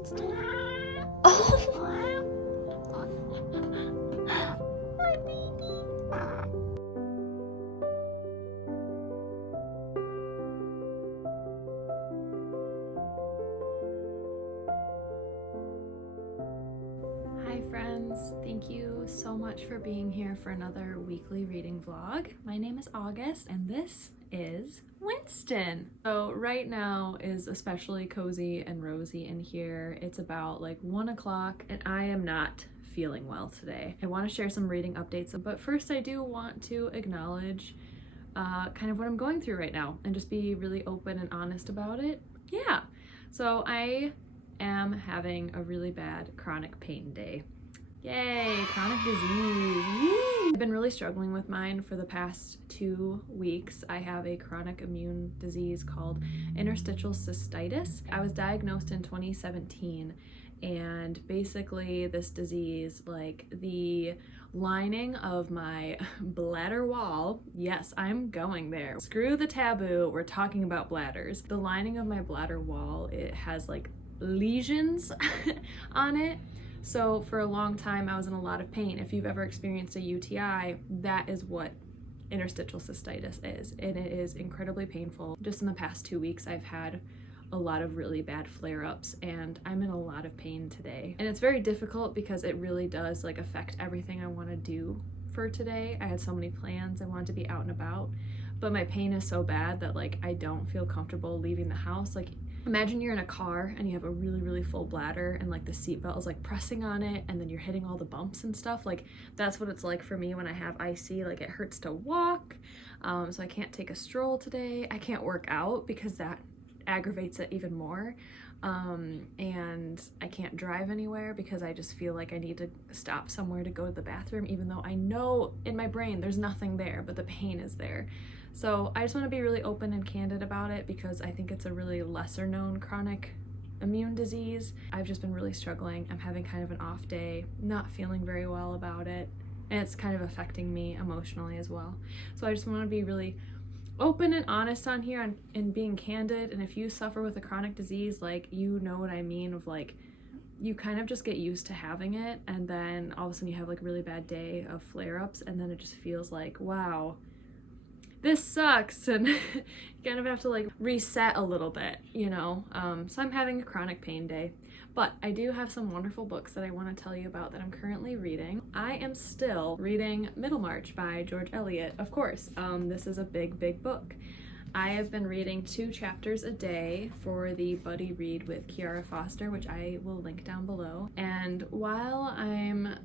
Winston. Oh! Hi, baby. Hi friends, thank you so much for being here for another weekly reading vlog. My name is August and this is Winston. So right now is especially cozy and rosy in here. It's about like 1 o'clock and I am not feeling well today. I want to share some reading updates, but first I do want to acknowledge kind of what I'm going through right now and just be really open and honest about it. Yeah, so I am having a really bad chronic pain day. Yay, chronic disease. Woo! I've been really struggling with mine for the past 2 weeks. I have a chronic immune disease called interstitial cystitis. I was diagnosed in 2017, and basically this disease, like the lining of my bladder wall, yes, I'm going there. Screw the taboo, we're talking about bladders. The lining of my bladder wall, it has like lesions on it. So for a long time I was in a lot of pain. If you've ever experienced a UTI, that is what interstitial cystitis is, and it is incredibly painful. Just in the past 2 weeks I've had a lot of really bad flare-ups and I'm in a lot of pain today. And it's very difficult because it really does like affect everything I want to do for today. I had so many plans. I wanted to be out and about, but my pain is so bad that like I don't feel comfortable leaving the house. Like imagine you're in a car and you have a really full bladder and like the seatbelt is like pressing on it and then you're hitting all the bumps and stuff. Like that's what it's like for me when I have IC. Like it hurts to walk, so I can't take a stroll today. I can't work out because that aggravates it even more, and I can't drive anywhere because I just feel like I need to stop somewhere to go to the bathroom, even though I know in my brain there's nothing there, but the pain is there. So I just want to be really open and candid about it because I think it's a really lesser known chronic immune disease. I've just been really struggling. I'm having kind of an off day, not feeling very well about it, and it's kind of affecting me emotionally as well. So I just want to be really open and honest on here and being candid. And if you suffer with a chronic disease, like, you know what I mean, of like you kind of just get used to having it and then all of a sudden you have like a really bad day of flare-ups and then it just feels like, wow, this sucks, and you kind of have to like reset a little bit, you know. So I'm having a chronic pain day, but I do have some wonderful books that I want to tell you about that I'm currently reading. I am still reading Middlemarch by George Eliot, of course. This is a big book. I have been reading 2 chapters a day for the buddy read with Kiara Foster, which I will link down below. And while I'm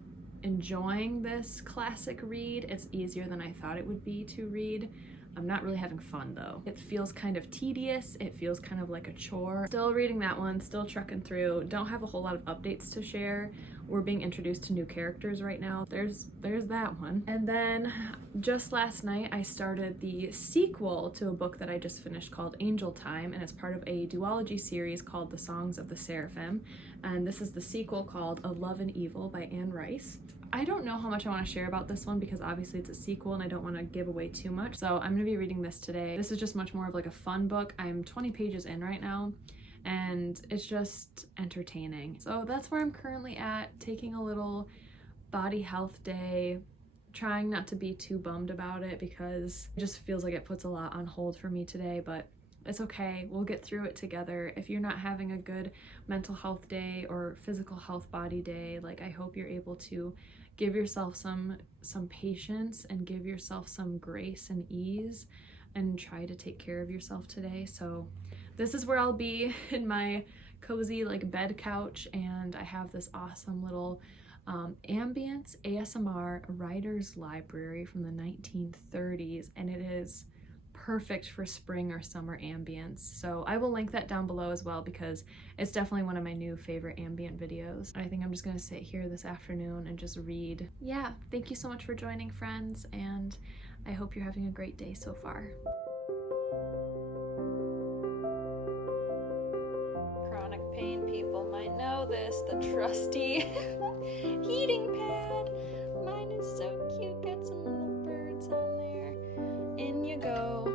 enjoying this classic read, it's easier than I thought it would be to read. I'm not really having fun though. It feels kind of tedious. It feels kind of like a chore. Still reading that one, still trucking through. Don't have a whole lot of updates to share. We're being introduced to new characters right now. There's that one. And then just last night I started the sequel to a book that I just finished called Angel Time, and it's part of a duology series called The Songs of the Seraphim. And this is the sequel called Of Love and Evil by Anne Rice. I don't know how much I want to share about this one because obviously it's a sequel and I don't want to give away too much. So I'm going to be reading this today. This is just much more of like a fun book. I'm 20 pages in right now and it's just entertaining. So that's where I'm currently at, taking a little body health day, trying not to be too bummed about it because it just feels like it puts a lot on hold for me today, but it's okay. We'll get through it together. If you're not having a good mental health day or physical health body day, like, I hope you're able to give yourself some patience and give yourself some grace and ease and try to take care of yourself today. So this is where I'll be in my cozy like bed couch, and I have this awesome little ambience ASMR writer's library from the 1930s, and it is perfect for spring or summer ambience. So I will link that down below as well because it's definitely one of my new favorite ambient videos. I think I'm just gonna sit here this afternoon and just read. Yeah, thank you so much for joining, friends, and I hope you're having a great day so far. Chronic pain people might know this, the trusty heating pad. Mine is so cute, got some little birds on there. In you go.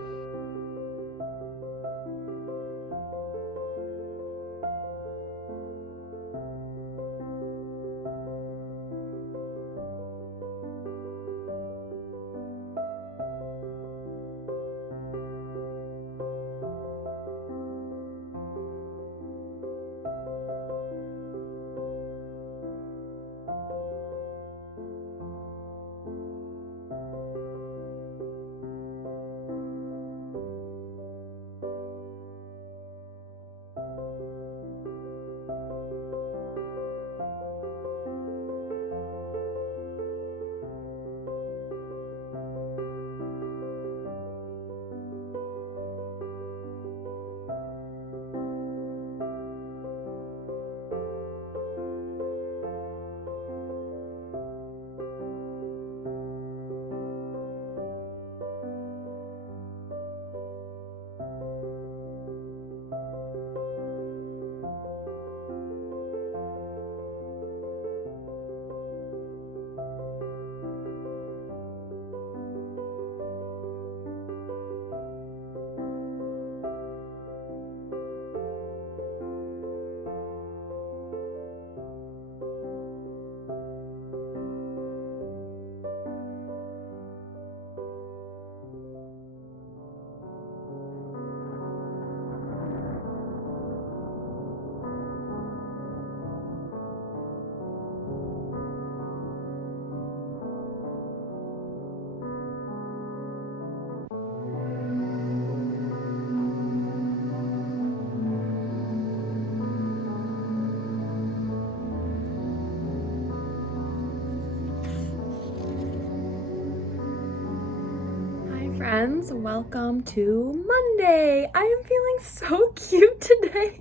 friends, welcome to Monday. I am feeling so cute today.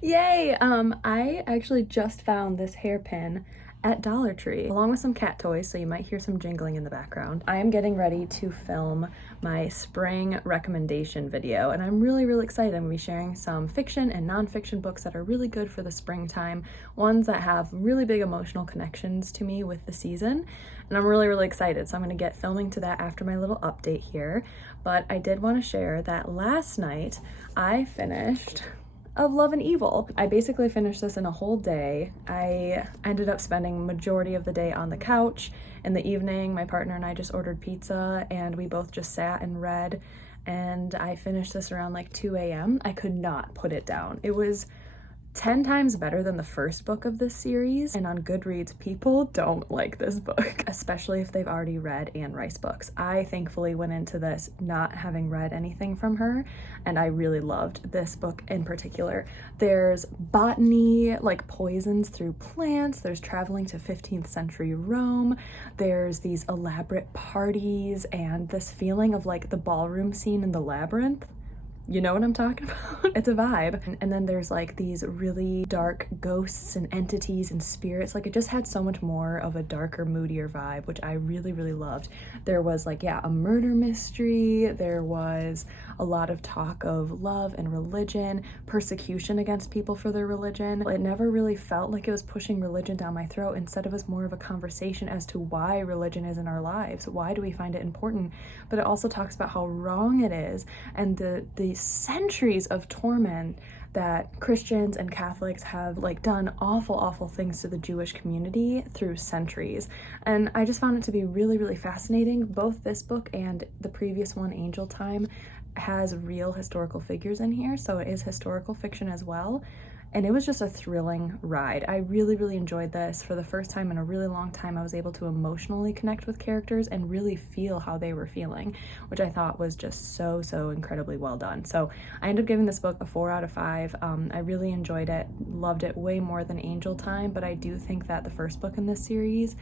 Yay! I actually just found this hairpin at Dollar Tree along with some cat toys, so you might hear some jingling in the background. I am getting ready to film my spring recommendation video, and I'm really excited. I'm gonna be sharing some fiction and nonfiction books that are really good for the springtime, ones that have really big emotional connections to me with the season, and I'm really excited. So I'm gonna get filming to that after my little update here. But I did want to share that last night I finished Of Love and Evil. I basically finished this in a whole day. I ended up spending majority of the day on the couch. In the evening, my partner and I just ordered pizza and we both just sat and read, and I finished this around like 2 a.m. I could not put it down. It was 10 times better than the first book of this series, and on Goodreads, people don't like this book, especially if they've already read Anne Rice books. I thankfully went into this not having read anything from her, and I really loved this book in particular. There's botany, like poisons through plants, there's traveling to 15th century Rome, there's these elaborate parties, and this feeling of like the ballroom scene in the Labyrinth. You know what I'm talking about? It's a vibe. And then there's like these really dark ghosts and entities and spirits. Like it just had so much more of a darker, moodier vibe, which I really loved. There was like, yeah, a murder mystery. There was a lot of talk of love and religion, persecution against people for their religion. It never really felt like it was pushing religion down my throat. Instead, it was more of a conversation as to why religion is in our lives. Why do we find it important? But it also talks about how wrong it is and the centuries of torment that Christians and Catholics have like done awful things to the Jewish community through centuries. And I just found it to be really fascinating. Both this book and the previous one, Angel Time, has real historical figures in here, so it is historical fiction as well. And it was just a thrilling ride. I really enjoyed this. For the first time in a really long time, I was able to emotionally connect with characters and really feel how they were feeling, which I thought was just so incredibly well done. So I ended up giving this book a 4 out of 5. I really enjoyed it, loved it way more than Angel Time, but I do think that the first book in this series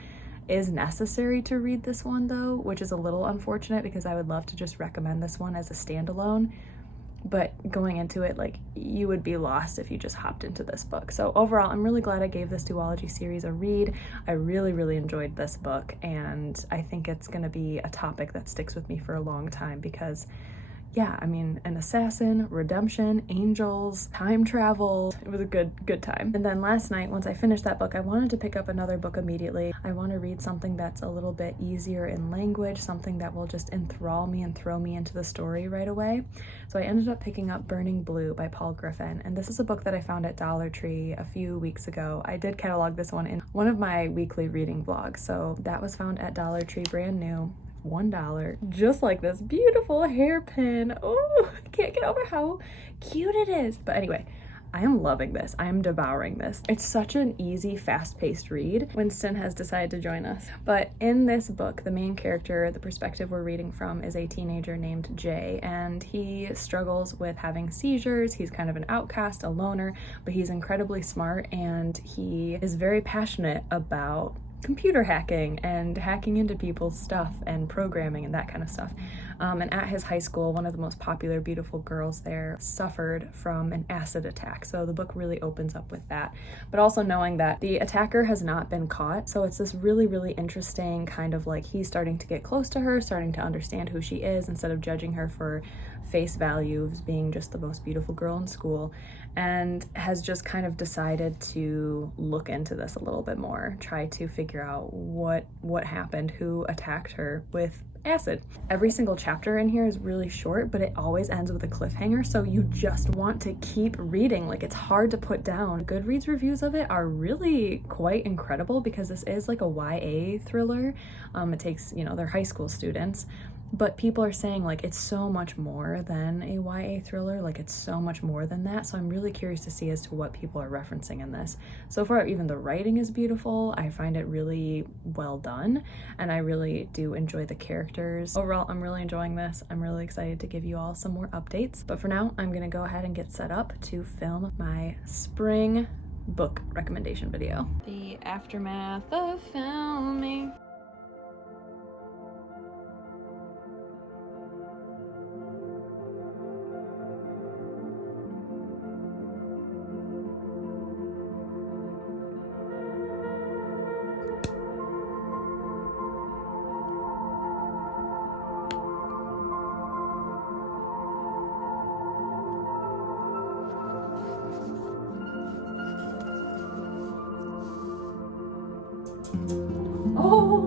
is necessary to read this one though, which is a little unfortunate because I would love to just recommend this one as a standalone. But going into it, like, you would be lost if you just hopped into this book. So overall, I'm really glad I gave this duology series a read. I really enjoyed this book, and I think it's going to be a topic that sticks with me for a long time because, yeah, I mean, an assassin, redemption, angels, time travel. It was a good time. And then last night, once I finished that book, I wanted to pick up another book immediately. I want to read something that's a little bit easier in language, something that will just enthrall me and throw me into the story right away. So I ended up picking up Burning Blue by Paul Griffin. And this is a book that I found at Dollar Tree a few weeks ago. I did catalog this one in one of my weekly reading vlogs. So that was found at Dollar Tree, brand new. $1, just like this beautiful hairpin. Oh, I can't get over how cute it is. But anyway, I am loving this. I am devouring this. It's such an easy, fast-paced read. Winston has decided to join us. But in this book, the main character, the perspective we're reading from, is a teenager named Jay, and he struggles with having seizures. He's kind of an outcast, a loner, but he's incredibly smart, and he is very passionate about computer hacking and hacking into people's stuff and programming and that kind of stuff. And at his high school, one of the most popular beautiful girls there suffered from an acid attack. So the book really opens up with that, but also knowing that the attacker has not been caught. So it's this really interesting kind of like he's starting to get close to her, starting to understand who she is instead of judging her for face value as being just the most beautiful girl in school, and has just kind of decided to look into this a little bit more, try to figure out what happened, who attacked her with acid. Every single chapter in here is really short, but it always ends with a cliffhanger, so you just want to keep reading. Like, it's hard to put down. Goodreads reviews of it are really quite incredible because this is like a YA thriller. It takes, they're high school students, but people are saying like it's so much more than a YA thriller, like it's so much more than that. So I'm really curious to see as to what people are referencing in this. So far, even the writing is beautiful. I find it really well done, and I really do enjoy the characters. Overall, I'm really enjoying this. I'm really excited to give you all some more updates. But for now, I'm gonna go ahead and get set up to film my spring book recommendation video. The aftermath of filming. Oh!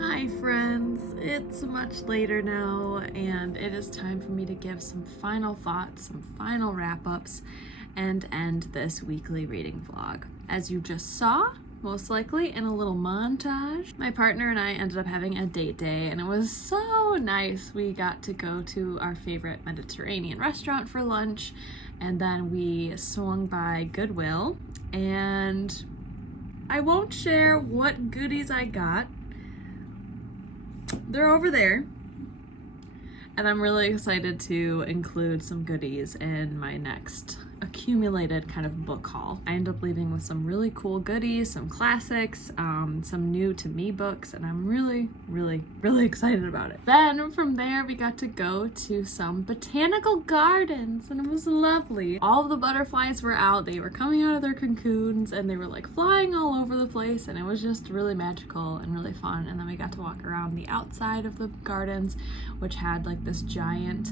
Hi friends, it's much later now and it is time for me to give some final thoughts, some final wrap-ups, and end this weekly reading vlog. As you just saw, most likely in a little montage, my partner and I ended up having a date day and it was so nice. We got to go to our favorite Mediterranean restaurant for lunch and then we swung by Goodwill, and I won't share what goodies I got. They're over there, and I'm really excited to include some goodies in my next accumulated kind of book haul. I end up leaving with some really cool goodies, some classics, some new to me books, and I'm really excited about it. Then from there we got to go to some botanical gardens and it was lovely. All of the butterflies were out, they were coming out of their cocoons and they were like flying all over the place, and it was just really magical and really fun. And then we got to walk around the outside of the gardens, which had like this giant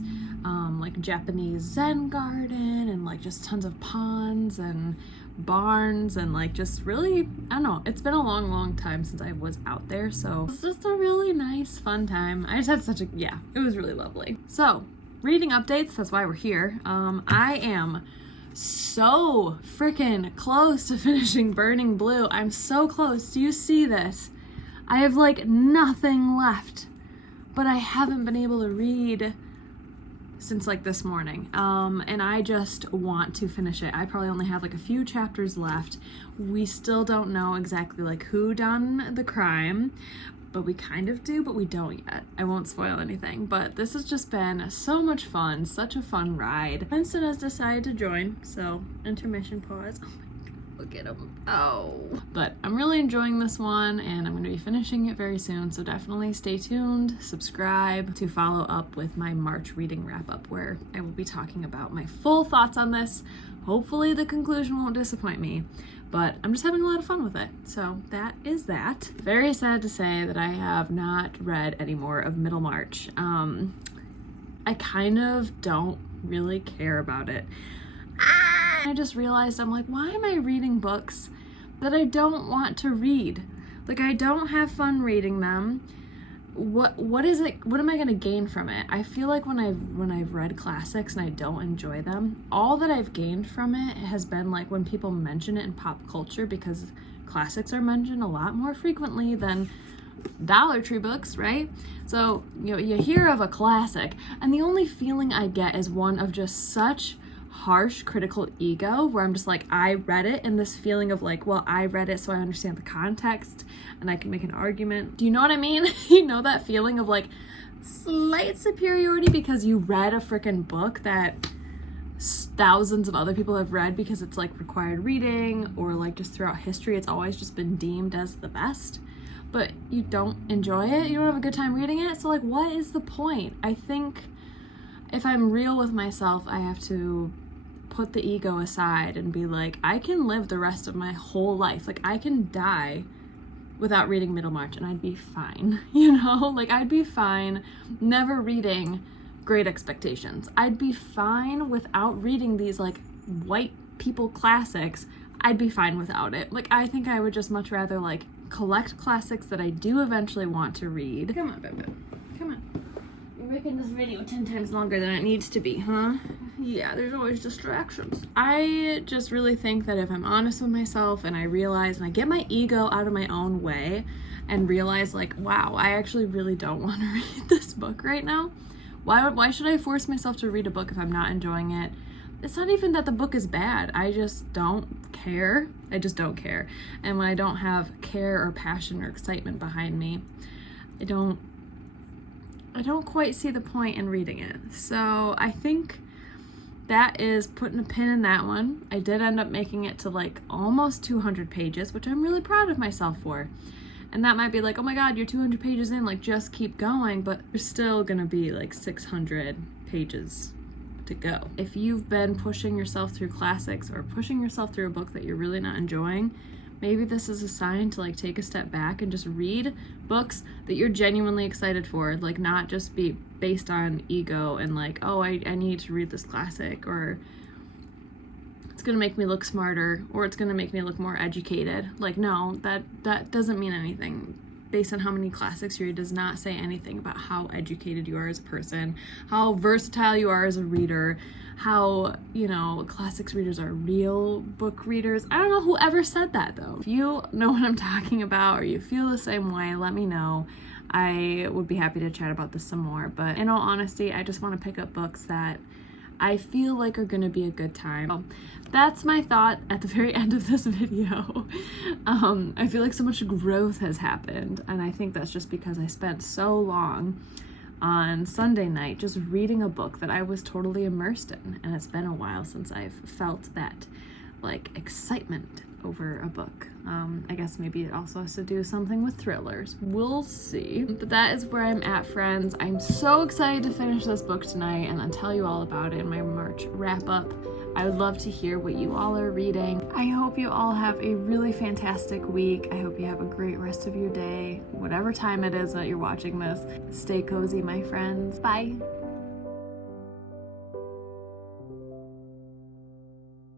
like Japanese Zen garden and like just tons of ponds and barns and like just really, I don't know, it's been a long time since I was out there, so it's just a really nice fun time. I just had such a, yeah, it was really lovely. So reading updates, that's why we're here. I am so freaking close to finishing Burning Blue. I'm so close. Do you see this? I have like nothing left, but I haven't been able to read since like this morning, and I just want to finish it. I probably only have like a few chapters left. We still don't know exactly like who done the crime, but we kind of do, but we don't yet. I won't spoil anything, but this has just been so much fun, such a fun ride. Winston has decided to join, so intermission pause. Oh my God, look at him. Oh. But I'm really enjoying this one, and I'm going to be finishing it very soon, so definitely stay tuned, subscribe to follow up with my March reading wrap-up, where I will be talking about my full thoughts on this. Hopefully the conclusion won't disappoint me, but I'm just having a lot of fun with it. So that is that. Very sad to say that I have not read any more of Middlemarch. I kind of don't really care about it. I just realized, I'm like, why am I reading books that I don't want to read? Like, I don't have fun reading them. What is it? What am I gonna gain from it? I feel like when I've read classics and I don't enjoy them, all that I've gained from it has been like when people mention it in pop culture, because classics are mentioned a lot more frequently than Dollar Tree books, right? So, you know, you hear of a classic, and the only feeling I get is one of just such harsh critical ego, where I'm just like, I read it, and this feeling of like, well, I read it so I understand the context and I can make an argument. Do you know what I mean? You know that feeling of like slight superiority because you read a freaking book that thousands of other people have read because it's like required reading, or like just throughout history it's always just been deemed as the best, but you don't enjoy it, you don't have a good time reading it. So like, what is the point? I think if I'm real with myself, I have to put the ego aside and be like, I can live the rest of my whole life. Like, I can die without reading Middlemarch and I'd be fine, you know? Like, I'd be fine never reading Great Expectations. I'd be fine without reading these like white people classics. I'd be fine without it. Like, I think I would just much rather like collect classics that I do eventually want to read. Come on, baby. Come on. You're making this video 10 times longer than it needs to be, huh? Yeah, there's always distractions. I just really think that if I'm honest with myself and I realize and I get my ego out of my own way and realize like, wow, I actually really don't want to read this book right now. Why should I force myself to read a book if I'm not enjoying it? It's not even that the book is bad. I just don't care. I just don't care. And when I don't have care or passion or excitement behind me, I don't quite see the point in reading it. So I think that is putting a pin in that one. I did end up making it to like almost 200 pages, which I'm really proud of myself for. And that might be like, oh my God, you're 200 pages in, like just keep going, but there's still gonna be like 600 pages to go. If you've been pushing yourself through classics or pushing yourself through a book that you're really not enjoying, maybe this is a sign to like take a step back and just read books that you're genuinely excited for, like not just be based on ego and like, oh, I need to read this classic, or it's gonna make me look smarter, or it's gonna make me look more educated. Like, no, that doesn't mean anything. Based on how many classics you read does not say anything about how educated you are as a person, how versatile you are as a reader, how, you know, classics readers are real book readers. I don't know whoever said that though. If you know what I'm talking about or you feel the same way, let me know. I would be happy to chat about this some more. But in all honesty, I just want to pick up books that I feel like are going to be a good time. So that's my thought at the very end of this video. I feel like so much growth has happened, and I think that's just because I spent so long on Sunday night just reading a book that I was totally immersed in, and it's been a while since I've felt that like excitement over a book. I guess maybe it also has to do something with thrillers. We'll see. But that is where I'm at, friends. I'm so excited to finish this book tonight and then tell you all about it in my March wrap up. I would love to hear what you all are reading. I hope you all have a really fantastic week. I hope you have a great rest of your day, whatever time it is that you're watching this. Stay cozy, my friends. Bye.